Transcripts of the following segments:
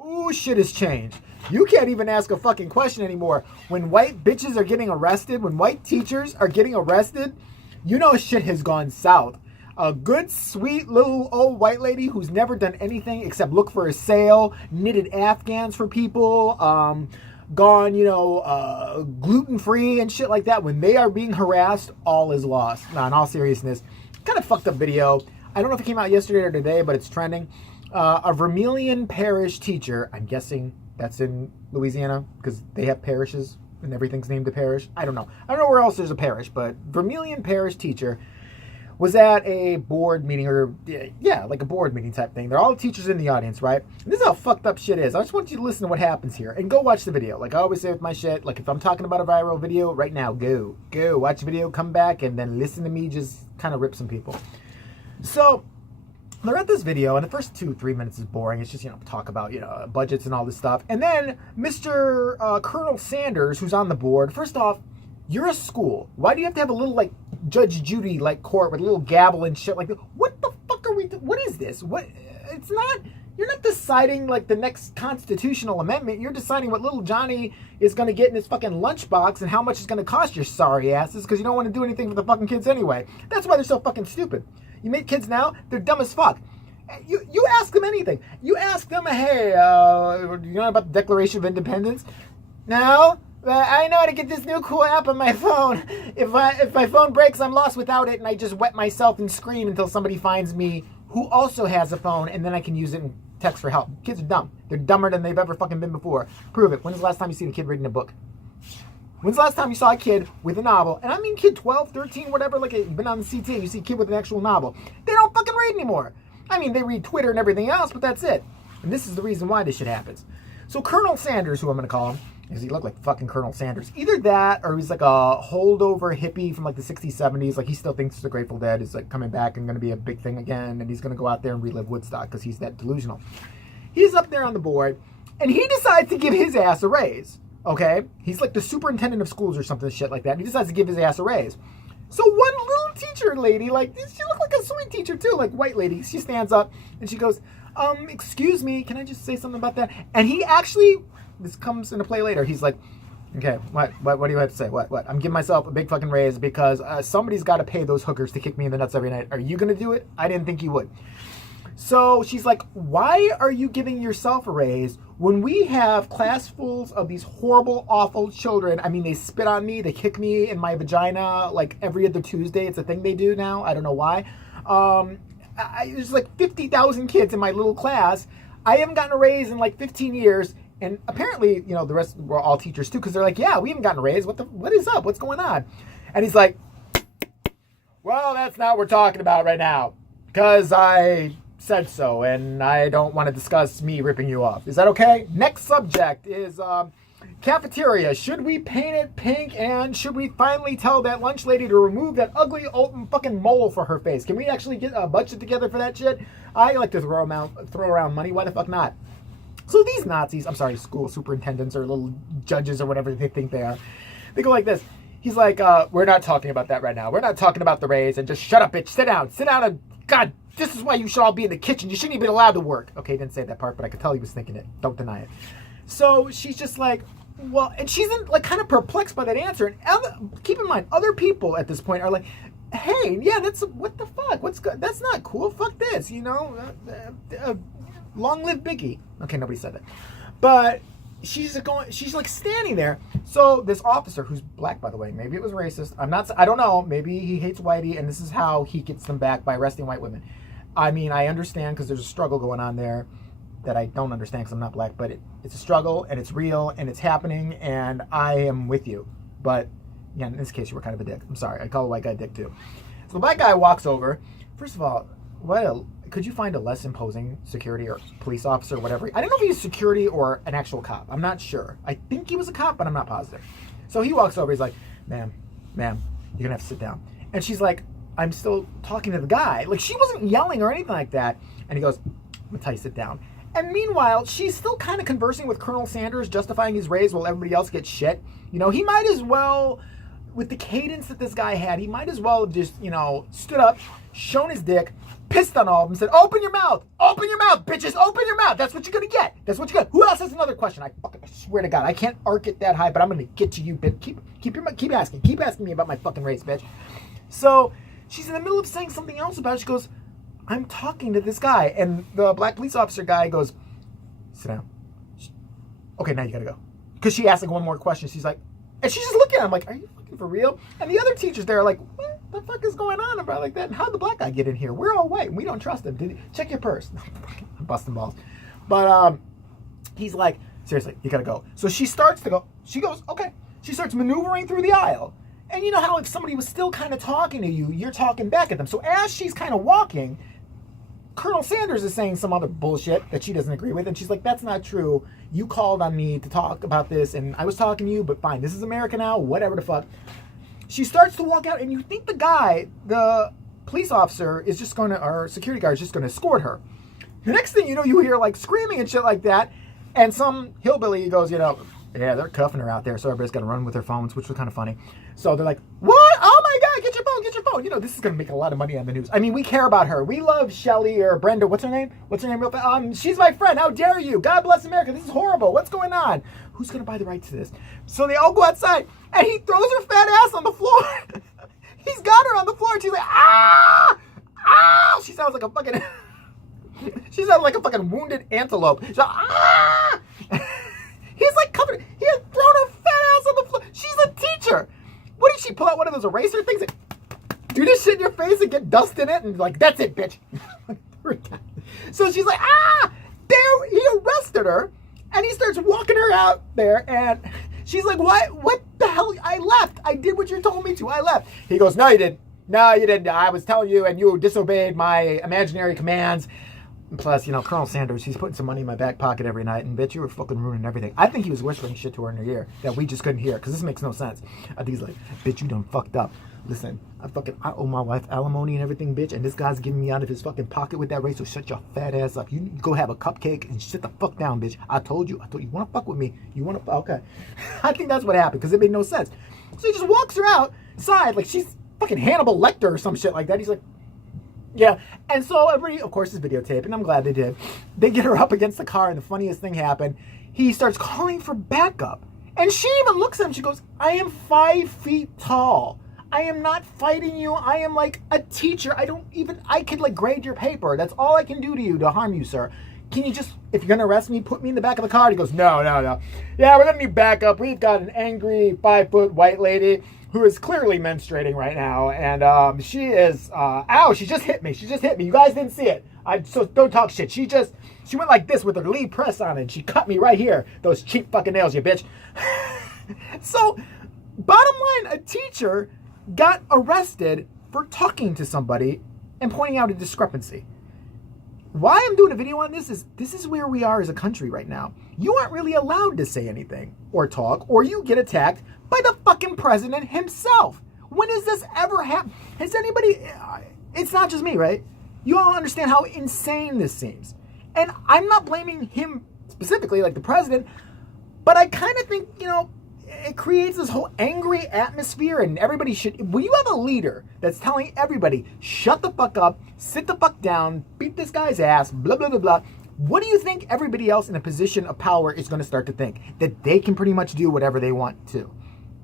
Ooh, shit has changed. You can't even ask a fucking question anymore. When white bitches are getting arrested, when white teachers are getting arrested, you know shit has gone south. A good, sweet little old white lady who's never done anything except look for a sale, knitted Afghans for people, gone, gluten-free and shit like that. When they are being harassed, all is lost. Now, in all seriousness, kind of fucked up video. I don't know if it came out yesterday or today, but it's trending. A Vermilion Parish teacher, I'm guessing that's in Louisiana because they have parishes and everything's named a parish. I don't know where else there's a parish, but Vermilion Parish teacher was at a board meeting, or yeah, like a board meeting type thing. They're all teachers in the audience, right? And this is how fucked up shit is. I just want you to listen to what happens here and go watch the video. Like I always say with my shit, like if I'm talking about a viral video right now, go watch the video, come back, and then listen to me just kind of rip some people. So they're at this video, and the first 2-3 minutes is boring. It's just, talk about, budgets and all this stuff. And then Mr. Colonel Sanders, who's on the board, first off, you're a school. Why do you have to have a little, like, Judge Judy, like, court with a little gavel and shit like that? What the fuck are we doing? What is this? You're not deciding, like, the next constitutional amendment. You're deciding what little Johnny is going to get in his fucking lunchbox and how much it's going to cost your sorry asses because you don't want to do anything for the fucking kids anyway. That's why they're so fucking stupid. You make kids now, they're dumb as fuck. You ask them anything. You ask them, hey, you know about the Declaration of Independence? No? I know how to get this new cool app on my phone. If my phone breaks, I'm lost without it, and I just wet myself and scream until somebody finds me who also has a phone, and then I can use it and text for help. Kids are dumb. They're dumber than they've ever fucking been before. Prove it. When's the last time you seen a kid reading a book? When's the last time you saw a kid with a novel? And I mean kid 12, 13, whatever, like you've been on the CT, you see a kid with an actual novel. They don't fucking read anymore. I mean, they read Twitter and everything else, but that's it. And this is the reason why this shit happens. So Colonel Sanders, who I'm going to call him, because he looked like fucking Colonel Sanders. Either that, or he's like a holdover hippie from like the 60s, 70s. Like he still thinks the Grateful Dead is like coming back and going to be a big thing again. And he's going to go out there and relive Woodstock because he's that delusional. He's up there on the board, and he decides to give his ass a raise. Okay? He's like the superintendent of schools or something shit like that. And he decides to give his ass a raise. So one little teacher lady, like, she looked like a sweet teacher too, like white lady. She stands up and she goes, excuse me, can I just say something about that? And he actually, this comes into play later. He's like, okay, what do you have to say? What? I'm giving myself a big fucking raise because somebody's got to pay those hookers to kick me in the nuts every night. Are you going to do it? I didn't think you would. So she's like, why are you giving yourself a raise when we have classfuls of these horrible, awful children? I mean, they spit on me, they kick me in my vagina like every other Tuesday. It's a thing they do now. I don't know why. There's like 50,000 kids in my little class. I haven't gotten a raise in like 15 years. And apparently, the rest were all teachers too, because they're like, yeah, we haven't gotten a raise. What is up? What's going on? And he's like, well, that's not what we're talking about right now, because I said so, and I don't want to discuss me ripping you off. Is that okay? Next subject is cafeteria. Should we paint it pink, and should we finally tell that lunch lady to remove that ugly old fucking mole for her face? Can we actually get a budget together for that shit? I like to throw around money. Why the fuck not? So these Nazis, I'm sorry, school superintendents or little judges or whatever they think they are, they go like this. He's like, we're not talking about that right now. We're not talking about the raise, and just shut up, bitch. Sit down, and God, this is why you should all be in the kitchen. You shouldn't even be allowed to work. Okay, he didn't say that part, but I could tell he was thinking it. Don't deny it. So she's just like, well, and she's like kind of perplexed by that answer. And keep in mind, other people at this point are like, hey, yeah, what the fuck? What's good? That's not cool. Fuck this, long live Biggie. Okay, nobody said that. But she's like standing there. So this officer, who's black, by the way, maybe it was racist. I don't know. Maybe he hates whitey, and this is how he gets them back, by arresting white women. I mean, I understand because there's a struggle going on there that I don't understand because I'm not black, but it's a struggle, and it's real, and it's happening, and I am with you. But, yeah, in this case, you were kind of a dick. I'm sorry. I call a white guy a dick, too. So the black guy walks over. First of all, could you find a less imposing security or police officer or whatever? I don't know if he's security or an actual cop. I'm not sure. I think he was a cop, but I'm not positive. So he walks over. He's like, ma'am, you're going to have to sit down. And she's like, I'm still talking to the guy. Like, she wasn't yelling or anything like that. And he goes, I'm going to tell you to sit down. And meanwhile, she's still kind of conversing with Colonel Sanders, justifying his raise while everybody else gets shit. He might as well with the cadence that this guy had, he might as well have just, stood up, shown his dick, pissed on all of them, said, open your mouth, bitches, open your mouth. That's what you're going to get. That's what you got. Who else has another question? I swear to God, I can't arc it that high, but I'm going to get to you, bitch. Keep asking me about my fucking race, bitch. So she's in the middle of saying something else about it. She goes, I'm talking to this guy. And the black police officer guy goes, sit down. Okay, now you got to go. Because she asked like one more question. She's like, and she's just looking at him like, are you fucking for real? And the other teachers there are like, what the fuck is going on about like that? And how'd the black guy get in here? We're all white. And we don't trust him. Check your purse. I'm busting balls. But he's like, seriously, you got to go. So she starts to go. She goes, okay. She starts maneuvering through the aisle. And you know how if somebody was still kind of talking to you, you're talking back at them. So as she's kind of walking, Colonel Sanders is saying some other bullshit that she doesn't agree with. And she's like, that's not true. You called on me to talk about this. And I was talking to you, but fine. This is America now. Whatever the fuck. She starts to walk out. And you think the guy, the police officer, is just going to, or security guard is just going to escort her. The next thing you know, you hear like screaming and shit like that. And some hillbilly goes, yeah, they're cuffing her out there. So everybody's got to run with their phones, which was kind of funny. So they're like, what? Oh my God, get your phone. This is going to make a lot of money on the news. I mean, we care about her. We love Shelly or Brenda. What's her name? Real fast? She's my friend. How dare you? God bless America. This is horrible. What's going on? Who's going to buy the rights to this? So they all go outside and he throws her fat ass on the floor. He's got her on the floor and she's like, ah! She sounds like a fucking... She sounds like a fucking wounded antelope. She's like, ah! He's like covered. He had thrown her fat ass on the floor. She's a teacher. What did she pull out? One of those eraser things? Like, do this shit in your face and get dust in it, and like, that's it, bitch. So she's like, there. He arrested her, and he starts walking her out there, and she's like, what the hell? I left. I did what you told me to. I left. He goes, no, you didn't. No, you didn't. I was telling you, and you disobeyed my imaginary commands. Plus, Colonel Sanders, he's putting some money in my back pocket every night, and bitch, you were fucking ruining everything. I think he was whispering shit to her in her ear that we just couldn't hear, because this makes no sense. I think he's like, bitch, you done fucked up. Listen, I owe my wife alimony and everything, bitch, and this guy's giving me out of his fucking pocket with that race, so shut your fat ass up. You go have a cupcake and sit the fuck down, bitch. I told you, you want to fuck with me? You want to, okay. I think that's what happened, because it made no sense. So he just walks her outside like she's fucking Hannibal Lecter or some shit like that. He's like, yeah, and so everybody, of course, is videotaping, and I'm glad they did. They get her up against the car, and the funniest thing happened. He starts calling for backup, and she even looks at him. She goes, I am 5 feet tall. I am not fighting you. I am like a teacher. I could like grade your paper. That's all I can do to you to harm you, sir. Can you just, if you're going to arrest me, put me in the back of the car? He goes, no. Yeah, we're going to need backup. We've got an angry 5-foot white lady who is clearly menstruating right now, and she is, ow, she just hit me. You guys didn't see it. So don't talk shit. She went like this with her lead press on it, and she cut me right here. Those cheap fucking nails, you bitch. So, bottom line, a teacher got arrested for talking to somebody and pointing out a discrepancy. Why I'm doing a video on this is where we are as a country right now. You aren't really allowed to say anything or talk, or you get attacked by the fucking president himself. When has this ever happened? Has anybody... It's not just me, right? You all understand how insane this seems. And I'm not blaming him specifically, like the president, but I kind of think, it creates this whole angry atmosphere, and everybody should... When you have a leader that's telling everybody, shut the fuck up, sit the fuck down, beat this guy's ass, blah, blah, blah, blah, what do you think everybody else in a position of power is going to start to think? That they can pretty much do whatever they want to.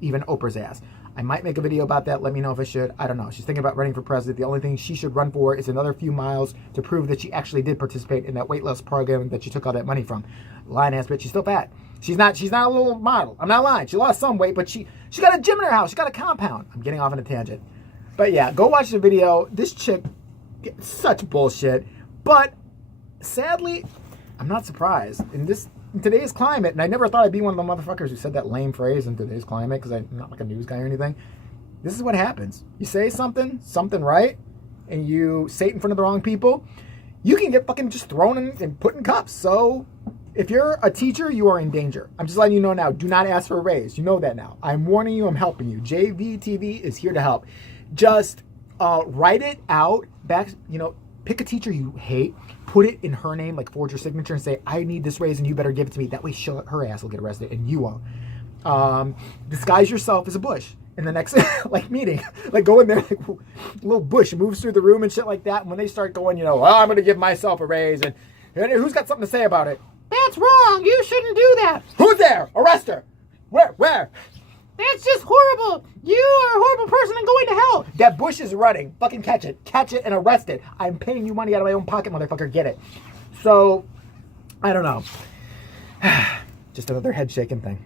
Even Oprah's ass. I might make a video about that. Let me know if I should. I don't know. She's thinking about running for president. The only thing she should run for is another few miles to prove that she actually did participate in that weight loss program that she took all that money from. Lying ass bitch. She's still fat. She's not a little model. I'm not lying. She lost some weight, but she got a gym in her house. She got a compound. I'm getting off on a tangent. But yeah, go watch the video. This chick, such bullshit. But sadly, I'm not surprised. In today's climate, and I never thought I'd be one of the motherfuckers who said that lame phrase in today's climate, because I'm not like a news guy or anything. This is what happens. You say something right, and you say it in front of the wrong people, you can get fucking just thrown in and put in cuffs. So if you're a teacher, you are in danger. I'm just letting you know now. Do not ask for a raise. You know that now. I'm warning you. I'm helping you. JVTV is here to help. Just write it out. Pick a teacher you hate. Put it in her name, like forge her signature and say, I need this raise and you better give it to me. That way her ass will get arrested and you won't. Disguise yourself as a Bush. in the next like meeting. Like go in there, like a little bush moves through the room and shit like that. And when they start going, you know, well, I'm going to give myself a raise. And who's got something to say about it? That's wrong. You shouldn't do that. Who's there? Arrest her. Where? That's just horrible. You are a horrible person and going to hell. That bush is running. Fucking catch it. Catch it and arrest it. I'm paying you money out of my own pocket, motherfucker. Get it. So, I don't know. Just another head shaking thing.